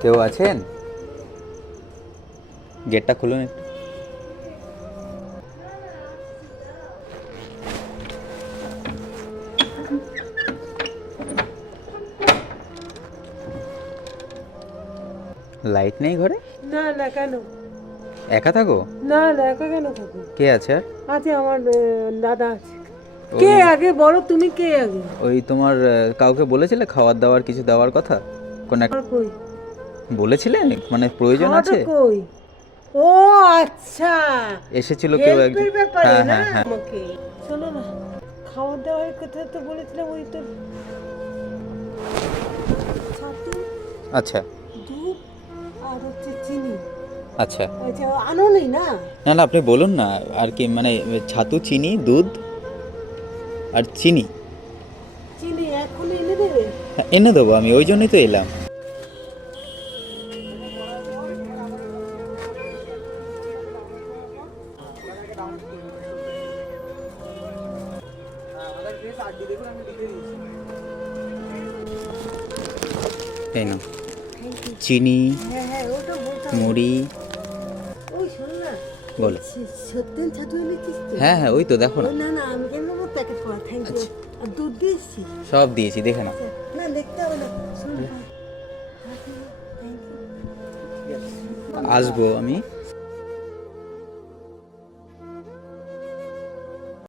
কেউ আছেন? গেটটা খুলুন একটু। লাইট নেই ঘরে? না না, কেন? একা থাকো? না না, একা কেন থাকো? কে আছে আর? আছে আমার দাদা আছে। ওই কে আগে বলো, তুমি কে আগে? ওই তোমার কাউকে বলেছিলে খাবার দাবার কিছু দেওয়ার কথা? কোন এক আর কই? বলেছিলে মানে প্রয়োজন খাওয়াটা আছে? কই? ও আচ্ছা, এসেছিল কেউ একজন? হেল্পের ব্যাপারে হ্যাঁ না হ্যাঁ হ্যাঁ। আমাকে। শোনো না, খাওয়ার দাওয়ার কথা তো বলেছিলাম, ওই তো ছাতু, আচ্ছা দুধ আর হচ্ছে চিনি। আচ্ছা। আচ্ছা, আনো নি না? না না, আপনি বলুন না। আর কি মানে ছাতু, চিনি, দুধ আর চিনি। চিনি এখন এনে দেবে? হ্যাঁ, এনে দেবো আমি, ওই জন্যই তো এলাম। এই নাও চিনি, হ্যাঁ হ্যাঁ, ওটা বলতাম। মুড়ি। ওই শোনো না, বলো। সত্যেন ছাতু এনেছিস তো? হ্যাঁ হ্যাঁ, ওই তো দেখো না। ও না না, আমি কেন নেবো প্যাকেট করা? Thank you. আচ্ছা। আর দুধ দিয়েছি? সব দিয়েছি, দেখে নাও। না, দেখতে হবে না। শোনো, থ্যাংক ইউ। আসবো আমি।